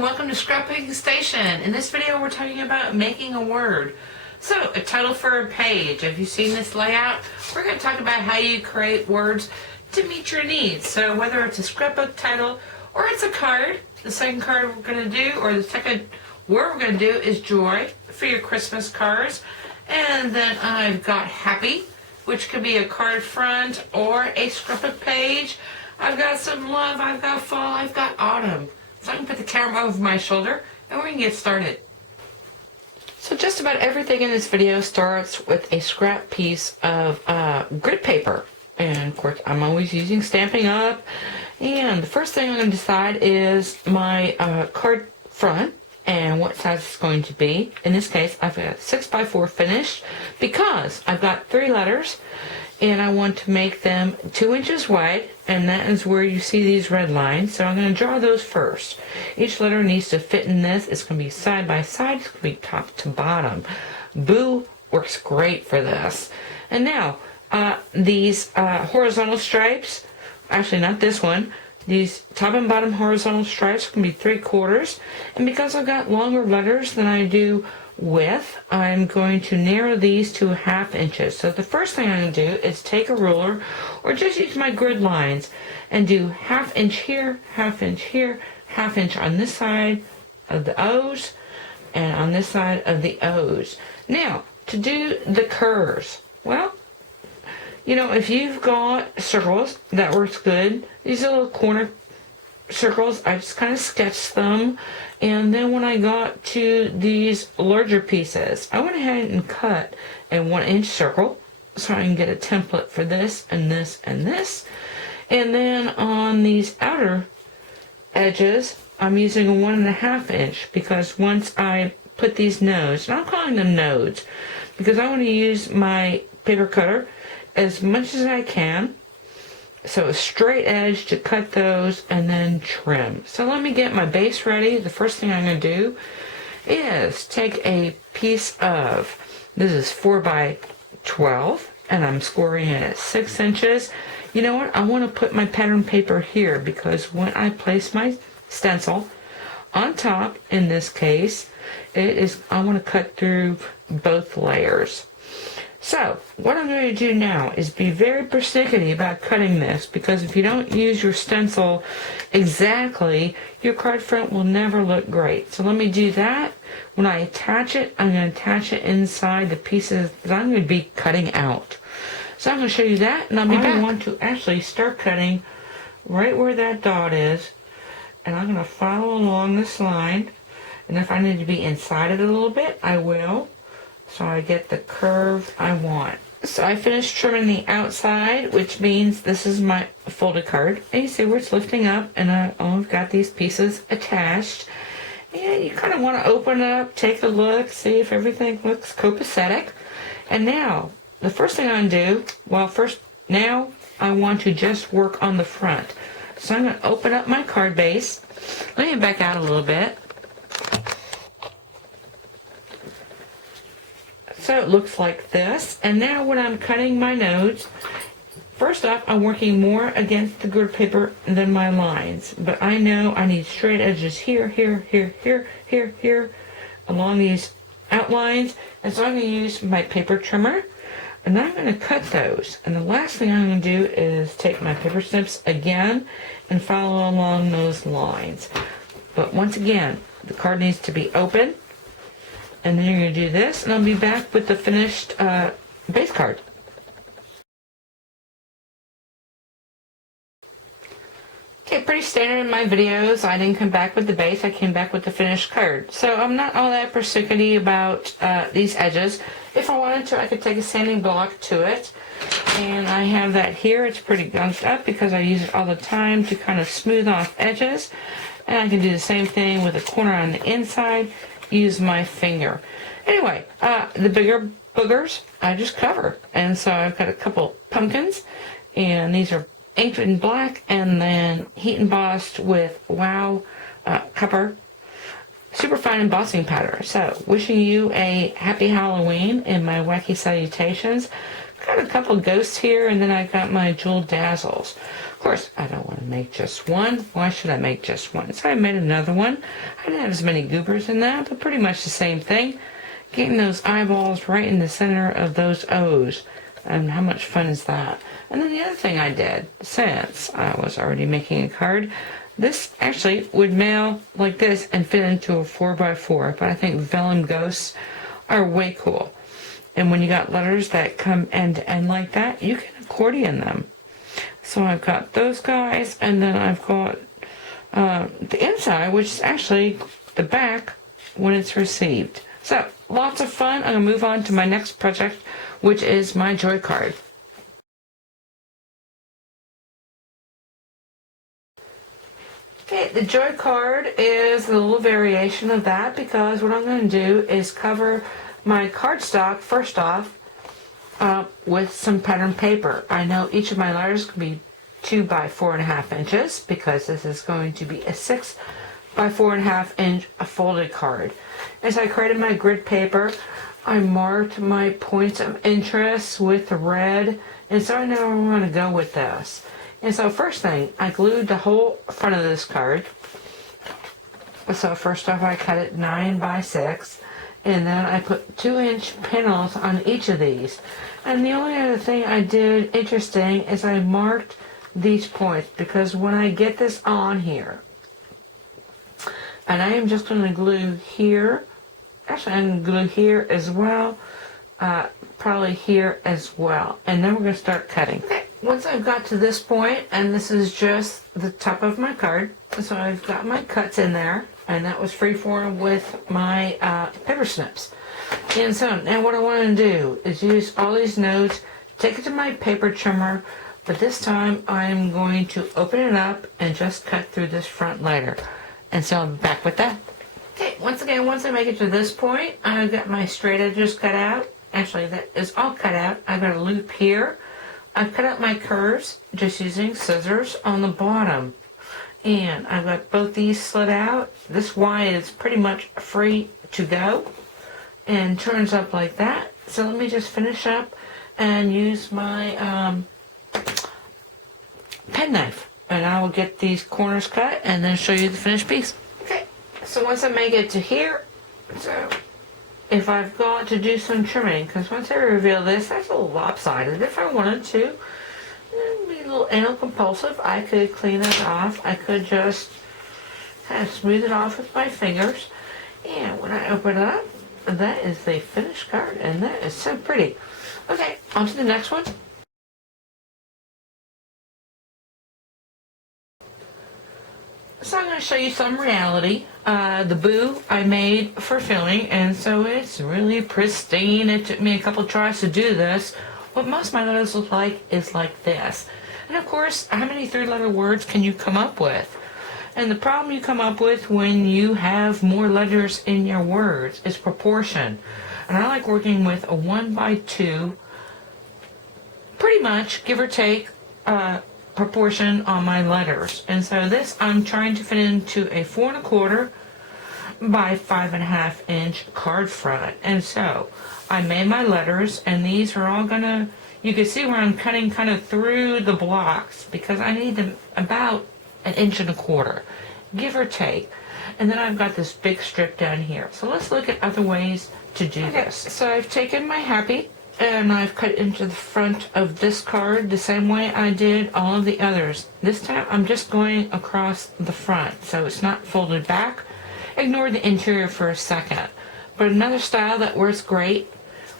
welcome to Scrapbook Station. In this video we're talking about making a word. So, a title for a page. Have you seen this layout? We're going to talk about how you create words to meet your needs. So whether it's a scrapbook title or it's a card, the second card we're going to do, or the second word we're going to do is joy for your Christmas cards. And then I've got happy, which could be a card front or a scrapbook page. I've got some love, I've got fall, I've got autumn. So I can put the camera over my shoulder and we can get started. So just about everything in this video starts with a scrap piece of grid paper. And of course I'm always using Stampin' Up. And the first thing I'm going to decide is my card front and what size it's going to be. In this case I've got 6x4 finished because I've got 3 letters and I want to make them 2 inches wide, and that is where you see these red lines. So I'm going to draw those first. Each letter needs to fit in this. It's going to be side by side. It's going to be top to bottom. Boo works great for this. And now, these horizontal stripes, actually not this one, these top and bottom horizontal stripes can be 3/4. And because I've got longer letters than I do width, I'm going to narrow these to 1/2 inches. So the first thing I'm going to do is take a ruler or just use my grid lines and do 1/2 inch here, 1/2 inch here, 1/2 inch on this side of the O's and on this side of the O's. Now, to do the curves, well, you know, if you've got circles, that works good. These are little corner circles, I just kind of sketched them, and then when I got to these larger pieces, I went ahead and cut a 1-inch circle so I can get a template for this and this and this. And then on these outer edges, I'm using a 1.5 inch because once I put these nodes, and I'm calling them nodes because I want to use my paper cutter as much as I can. So a straight edge to cut those and then trim. So let me get my base ready. The first thing I'm going to do is take a piece of, this is 4x12, and I'm scoring it at 6 inches. You know what? I want to put my pattern paper here because when I place my stencil on top, in this case, I want to cut through both layers. So, what I'm going to do now is be very persnickety about cutting this, because if you don't use your stencil exactly, your card front will never look great. So let me do that. When I attach it, I'm going to attach it inside the pieces that I'm going to be cutting out. So I'm going to show you that, and I'll be back. I want to actually start cutting right where that dot is, and I'm going to follow along this line, and if I need to be inside it a little bit, I will. So I get the curve I want. So I finished trimming the outside, which means this is my folded card. And you see where it's lifting up, and I've got these pieces attached. And you kind of want to open it up, take a look, see if everything looks copacetic. And now, the first thing I'm going to do, now I want to just work on the front. So I'm going to open up my card base. Let me back out a little bit. So it looks like this, and now when I'm cutting my nodes, first off, I'm working more against the grid paper than my lines, but I know I need straight edges here, here, here, here, here, here, along these outlines, and so I'm going to use my paper trimmer, and I'm going to cut those. And the last thing I'm going to do is take my paper snips again and follow along those lines. But once again, the card needs to be open. And then you're going to do this, and I'll be back with the finished base card. Okay, pretty standard in my videos. I didn't come back with the base, I came back with the finished card. So I'm not all that persnickety about these edges. If I wanted to, I could take a sanding block to it. And I have that here. It's pretty gunked up because I use it all the time to kind of smooth off edges. And I can do the same thing with a corner on the inside. Use my finger. Anyway, the bigger boogers I just cover, and so I've got a couple pumpkins, and these are inked in black and then heat embossed with Wow copper super fine embossing powder. So wishing you a happy Halloween in my wacky salutations. I got a couple ghosts here, and then I got my jewel dazzles. Of course, I don't want to make just one. Why should I make just one? So I made another one. I didn't have as many goobers in that, but pretty much the same thing. Getting those eyeballs right in the center of those O's. And how much fun is that? And then the other thing I did, since I was already making a card, this actually would mail like this and fit into a 4x4, but I think vellum ghosts are way cool. And when you got letters that come end to end like that, you can accordion them. So I've got those guys, and then I've got the inside, which is actually the back when it's received. So lots of fun. I'm going to move on to my next project, which is my joy card. Okay, the joy card is a little variation of that, because what I'm going to do is cover my cardstock first off with some pattern paper. I know each of my letters can be 2 by 4.5 inches, because this is going to be a 6 by 4.5 inch folded card. As I created my grid paper, I marked my points of interest with red, and so I know where I'm going to go with this. And so first thing, I glued the whole front of this card. So first off, I cut it 9 by 6, and then I put 2-inch panels on each of these. And the only other thing I did interesting is I marked these points, because when I get this on here, and I am just going to glue here, actually I'm going to glue here as well, probably here as well, and then we're going to start cutting. Okay, once I've got to this point, and this is just the top of my card, so I've got my cuts in there, and that was freeform with my paper snips. And so now what I want to do is use all these nodes, take it to my paper trimmer, but this time I'm going to open it up and just cut through this front layer. And so I'm back with that. Okay, once again, once I make it to this point, I've got my straight edges cut out. Actually, that is all cut out. I've got a loop here. I've cut out my curves just using scissors on the bottom. And I've got both these slid out. This Y is pretty much free to go and turns up like that. So let me just finish up and use my penknife, and I will get these corners cut and then show you the finished piece. Okay, so once I make it to here, so if I've got to do some trimming, because once I reveal this, that's a little lopsided. If I wanted to, it'd be a little anal compulsive, I could clean it off. I could just kind of smooth it off with my fingers. And when I open it up, that is the finished card, and that is so pretty. Okay, on to the next one. So I'm going to show you some reality. The boo I made for filling, and so it's really pristine. It took me a couple tries to do this. What most of my letters look like is like this. And of course, how many 3-letter words can you come up with? And the problem you come up with when you have more letters in your words is proportion. And I like working with a 1 by 2, pretty much, give or take, proportion on my letters. And so this I'm trying to fit into a 4 1/4 by 5.5 inch card front. And so I made my letters, and these are all gonna, you can see where I'm cutting kind of through the blocks, because I need them about 1 1/4 inch, give or take. And then I've got this big strip down here. So let's look at other ways to do this. So I've taken my happy, and I've cut into the front of this card the same way I did all of the others. This time I'm just going across the front, so it's not folded back. Ignore the interior for a second. But another style that works great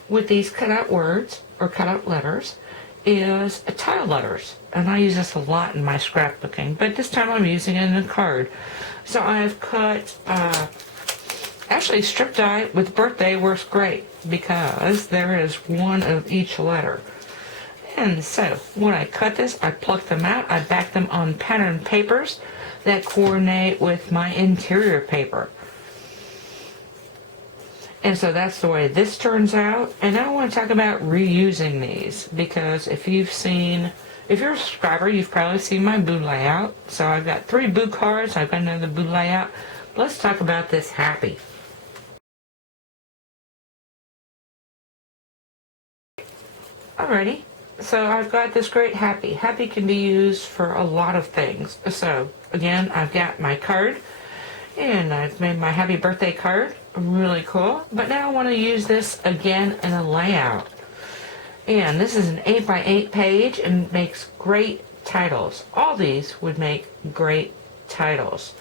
with these cut out words or cut out letters is tile letters. And I use this a lot in my scrapbooking, but this time I'm using it in a card. So I've cut, actually strip die with birthday works great, because there is one of each letter. And so when I cut this, I pluck them out, I back them on pattern papers that coordinate with my interior paper. And so that's the way this turns out. And now I want to talk about reusing these, because if you're a subscriber, you've probably seen my boo layout. So I've got 3 boo cards, I've got another boo layout. Let's talk about this happy. Alrighty. So I've got this great happy. Happy can be used for a lot of things. So again, I've got my card and I've made my happy birthday card. Really cool. But now I want to use this again in a layout. And this is an 8x8 page and makes great titles. All these would make great titles.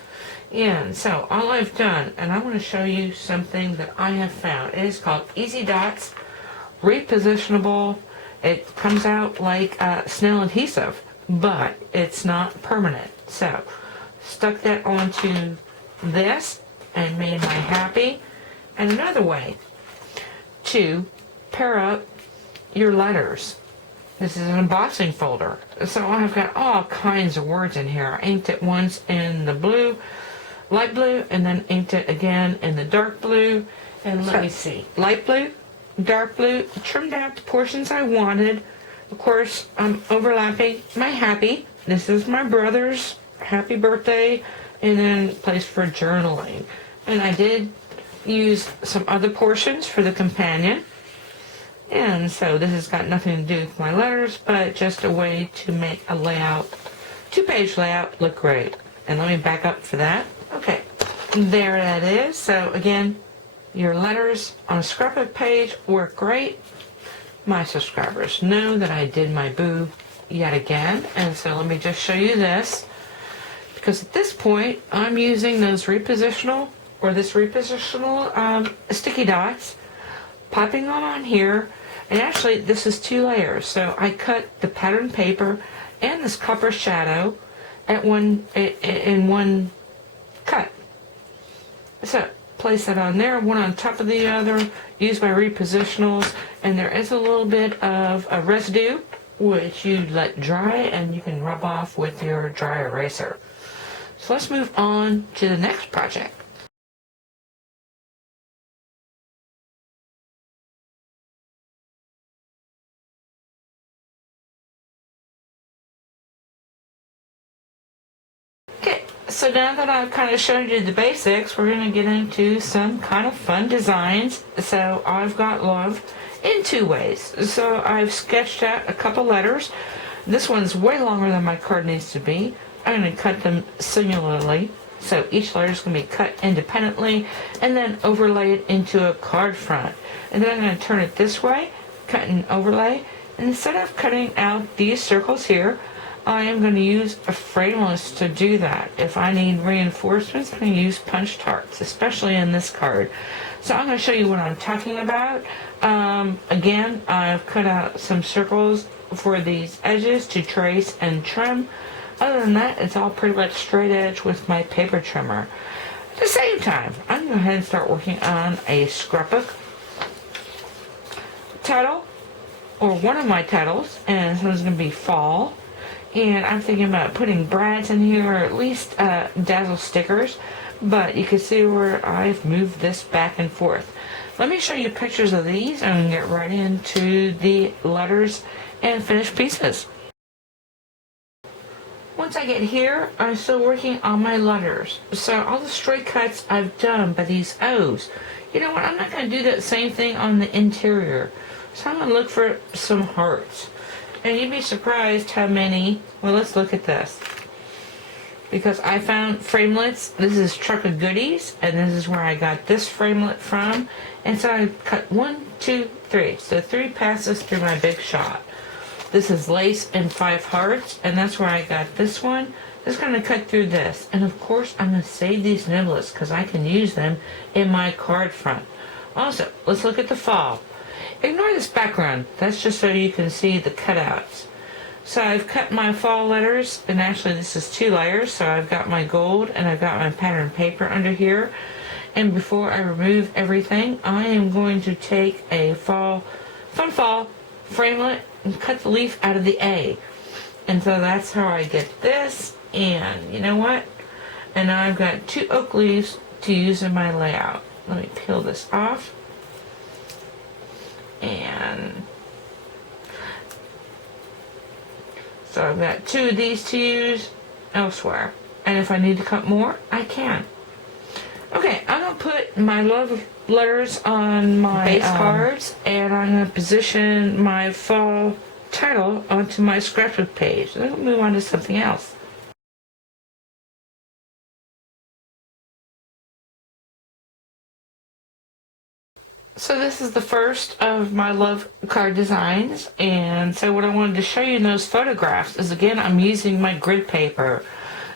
And so all I've done, and I want to show you something that I have found. It is called Easy Dots Repositionable. It comes out like snail adhesive, but it's not permanent. So stuck that onto this and made my happy. And another way to pair up your letters. This is an embossing folder. So I've got all kinds of words in here. I inked it once in the blue, light blue, and then inked it again in the dark blue. And let me see. Light blue, dark blue, trimmed out the portions I wanted. Of course, I'm overlapping my happy. This is my brother's happy birthday, and then place for journaling. And I did use some other portions for the companion. And so this has got nothing to do with my letters, but just a way to make a layout, 2-page layout, look great. And let me back up for that. Okay, there that is. So again, your letters on a scrapbook page work great. My subscribers know that I did my boo yet again. And so let me just show you this. Because at this point, I'm using those repositional sticky dots, popping them on here. And actually, this is 2 layers. So I cut the pattern paper and this copper shadow in one cut. So place that on there, one on top of the other, use my repositionals, and there is a little bit of a residue which you let dry and you can rub off with your dry eraser. So let's move on to the next project. So now that I've kind of showed you the basics, we're going to get into some kind of fun designs. So I've got love in 2 ways. So I've sketched out a couple letters. This one's way longer than my card needs to be. I'm going to cut them singularly. So each letter is going to be cut independently and then overlay it into a card front. And then I'm going to turn it this way, cut and overlay. And instead of cutting out these circles here, I am going to use a frameless to do that. If I need reinforcements, I'm going to use punched hearts, especially in this card. So I'm going to show you what I'm talking about. Again, I've cut out some circles for these edges to trace and trim. Other than that, it's all pretty much straight edge with my paper trimmer. At the same time, I'm going to go ahead and start working on a scrapbook title, or one of my titles, and this one's going to be Fall. And I'm thinking about putting brads in here, or at least dazzle stickers. But you can see where I've moved this back and forth. Let me show you pictures of these and get right into the letters and finished pieces. Once I get here, I'm still working on my letters. So all the straight cuts I've done by these O's. You know what? I'm not going to do that same thing on the interior. So I'm going to look for some hearts. And you'd be surprised how many. Well, let's look at this. Because I found framelits. This is Truck of Goodies, and this is where I got this framelit from. And so I cut 1, 2, 3. So 3 passes through my big shot. This is Lace and 5 Hearts, and that's where I got this one. Just going to cut through this. And of course, I'm going to save these niblets because I can use them in my card front. Also, let's look at the Fall. Ignore this background. That's just so you can see the cutouts. So I've cut my fall letters, and actually this is 2 layers. So I've got my gold and I've got my pattern paper under here. And before I remove everything, I am going to take a fun fall framelit and cut the leaf out of the A. And so that's how I get this. And you know what? And now I've got 2 oak leaves to use in my layout. Let me peel this off. And so I've got 2 of these to use and if I need to cut more, I can. Okay, I'm going to put my love letters on my base cards, and I'm going to position my fall title onto my scrapbook page. Then we'll move on to something else. So this is the first of my love card designs, and so what I wanted to show you in those photographs is, again, I'm using my grid paper.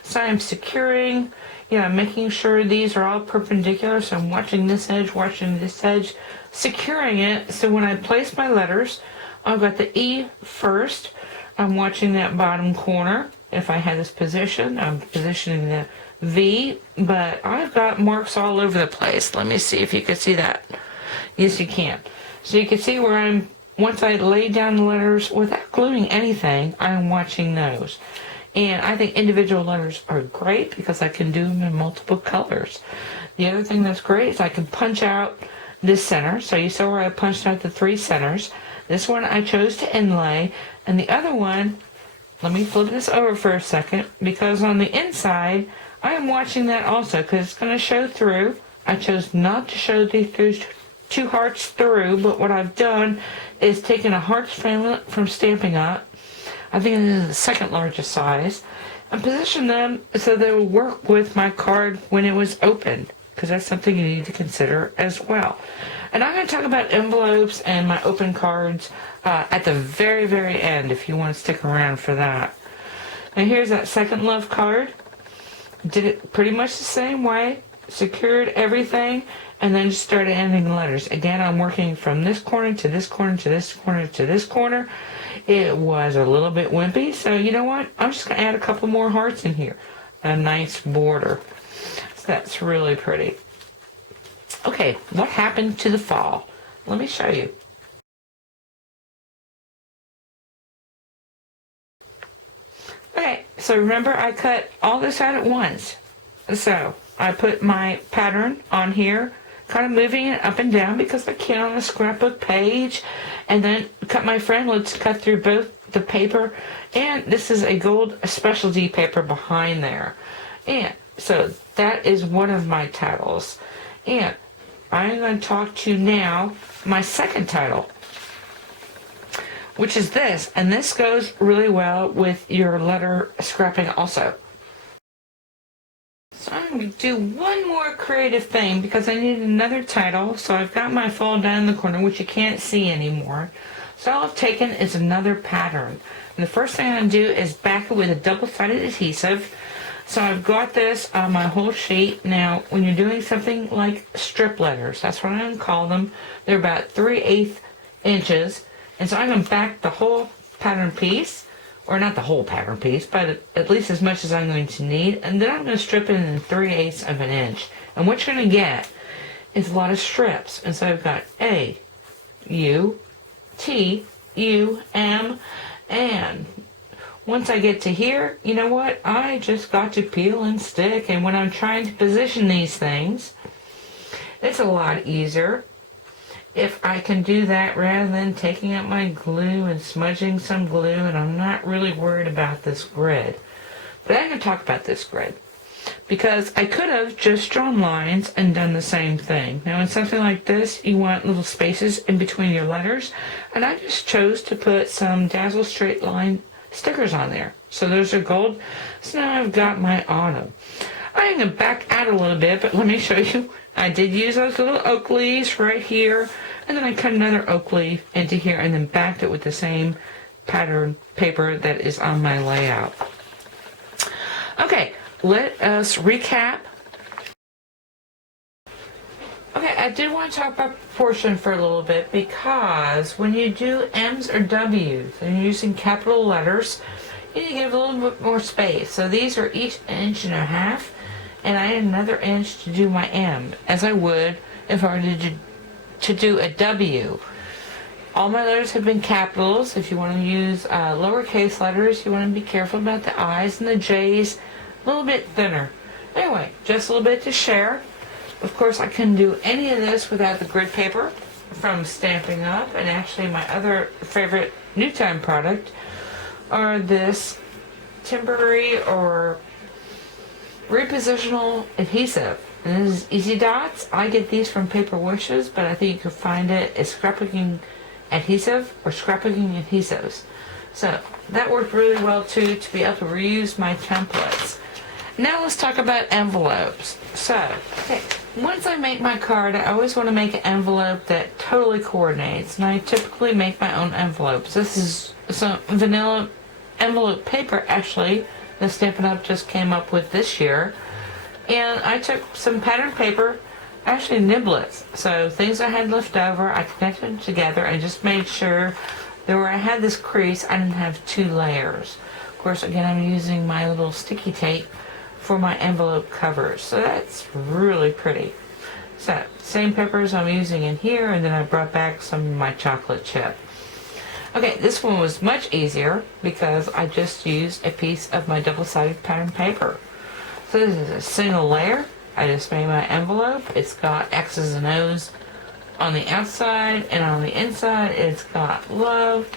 So I'm securing, making sure these are all perpendicular, so I'm watching this edge, securing it, so when I place my letters, I've got the E first, I'm watching that bottom corner. If I had this position, I'm positioning the V, but I've got marks all over the place. Let me see if you can see that. Yes, you can. So you can see where once I lay down the letters without gluing anything, I'm watching those. And I think individual letters are great because I can do them in multiple colors. The other thing that's great is I can punch out this center. So you saw where I punched out the 3 centers. This one I chose to inlay. And the other one, let me flip this over for a second, because on the inside, I am watching that also because it's going to show through. I chose not to show those 2 hearts through, but what I've done is taken a hearts framelit from Stampin' Up. I think it is the second largest size, and position them so they will work with my card when it was opened, because that's something you need to consider as well. And I'm going to talk about envelopes and my open cards at the very, very end, if you want to stick around for that. Now here's that second love card. Did it pretty much the same way, secured everything, and then just started ending the letters. Again, I'm working from this corner to this corner to this corner to this corner. It was a little bit wimpy, so you know what? I'm just going to add a couple more hearts in here. A nice border. So that's really pretty. Okay, what happened to the fall? Let me show you. Okay, so remember I cut all this out at once. So I put my pattern on here, kind of moving it up and down because I can on a scrapbook page, and then cut my framelits, cut through both the paper, and this is a gold specialty paper behind there. And so that is one of my titles. And I'm going to talk to now my second title, which is this, and this goes really well with your letter scrapping also. So I'm going to do one more creative thing because I need another title. So I've got my fall down in the corner, which you can't see anymore. So all I've taken is another pattern. And the first thing I'm going to do is back it with a double-sided adhesive. So I've got this on my whole sheet. Now, when you're doing something like strip letters, that's what I'm going to call them. They're about 3/8 inches. And so I'm going to back the whole pattern piece. Or not the whole pattern piece, but at least as much as I'm going to need. And then I'm going to strip it in 3/8 of an inch. And what you're going to get is a lot of strips. And so I've got A, U, T, U, M, and once I get to here, you know what? I just got to peel and stick. And when I'm trying to position these things, it's a lot easier if I can do that rather than taking out my glue and smudging some glue, and I'm not really worried about this grid. But I'm going to talk about this grid because I could have just drawn lines and done the same thing. Now in something like this, you want little spaces in between your letters, and I just chose to put some Dazzle Straight Line stickers on there. So those are gold. So now I've got my autumn. I'm going to back out a little bit, but let me show you. I did use those little oak leaves right here, and then I cut another oak leaf into here and then backed it with the same pattern paper that is on my layout. Okay, let us recap. Okay, I did want to talk about proportion for a little bit because when you do M's or W's and you're using capital letters, you need to give a little bit more space. So these are each 1.5 inches. And I had another inch to do my M, as I would if I were to do a W. All my letters have been capitals. If you want to use lowercase letters, you want to be careful about the I's and the J's, a little bit thinner. Anyway, just a little bit to share. Of course, I couldn't do any of this without the grid paper from Stampin' Up, and actually my other favorite New Time product are this temporary or repositional adhesive. And this is Easy Dots. I get these from Paper Wishes, but I think you can find it as scrapbooking adhesive or scrapbooking adhesives. So that worked really well too, to be able to reuse my templates. Now let's talk about envelopes. So, okay, once I make my card, I always want to make an envelope that totally coordinates, and I typically make my own envelopes. This is some vanilla envelope paper, actually, that Stampin' Up! Just came up with this year. And I took some patterned paper, actually niblets, so things I had left over, I connected them together and just made sure that where I had this crease, I didn't have two layers. Of course, again, I'm using my little sticky tape for my envelope covers, so that's really pretty. So, same papers I'm using in here, and then I brought back some of my chocolate chip. Okay, this one was much easier because I just used a piece of my double-sided patterned paper. So this is a single layer. I just made my envelope. It's got X's and O's on the outside, and on the inside it's got love.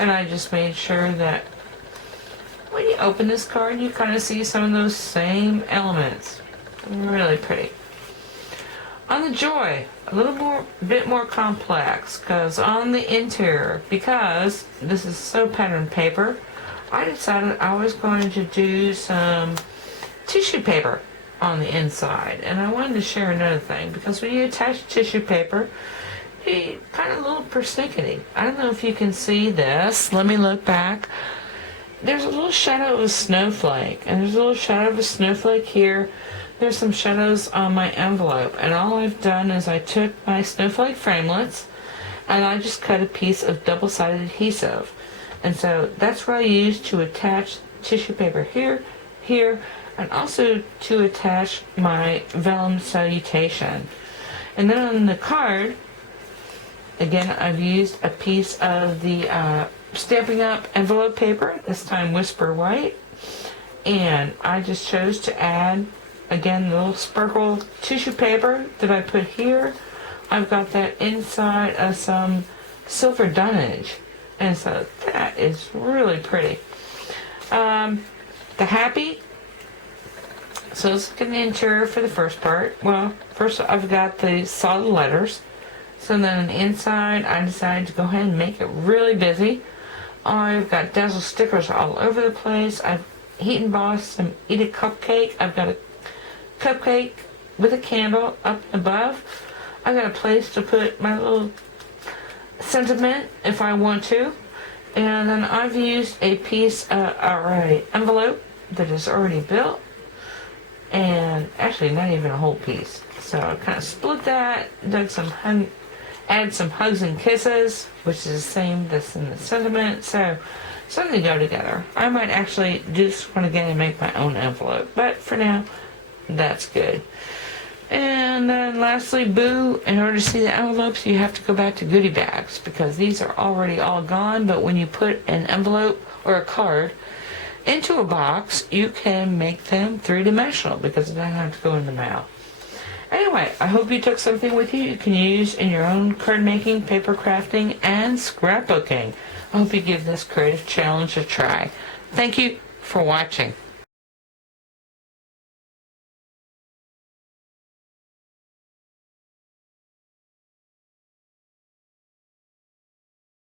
And I just made sure that when you open this card, you kind of see some of those same elements. Really pretty. On the Joy, a bit more complex, because on the interior, because this is so patterned paper, I decided I was going to do some tissue paper on the inside. And I wanted to share another thing, because when you attach tissue paper, you kind of a little persnickety. I don't know if you can see this. Let me look back. There's a little shadow of a snowflake, and there's a little shadow of a snowflake here. There's some shadows on my envelope, and all I've done is I took my snowflake framelits and I just cut a piece of double-sided adhesive. And so that's what I used to attach tissue paper here, here, and also to attach my vellum salutation. And then on the card, again, I've used a piece of the Stampin' Up! Envelope paper, this time Whisper White, and I just chose to add, again, the little sparkle tissue paper that I put here. I've got that inside of some silver dunnage, and so that is really pretty. The Happy. So let's look at the interior for the first part. Well, first I've got the solid letters. So then on the inside, I decided to go ahead and make it really busy. I've got Dazzle stickers all over the place. I've heat embossed some Eat a Cupcake. I've got a cupcake with a candle up above. I've got a place to put my little sentiment if I want to. And then I've used a piece or an envelope that is already built. And actually not even a whole piece. So I kind of split that, add some hugs and kisses, which is the same that's in the sentiment. So something to go together. I might actually do this one again and make my own envelope. But for now, that's good. And then lastly, Boo, in order to see the envelopes, you have to go back to goodie bags, because these are already all gone. But when you put an envelope or a card into a box, you can make them three-dimensional, because it doesn't have to go in the mail. Anyway, I hope you took something with you can use in your own card making, paper crafting, and scrapbooking. I hope you give this creative challenge a try. Thank you for watching.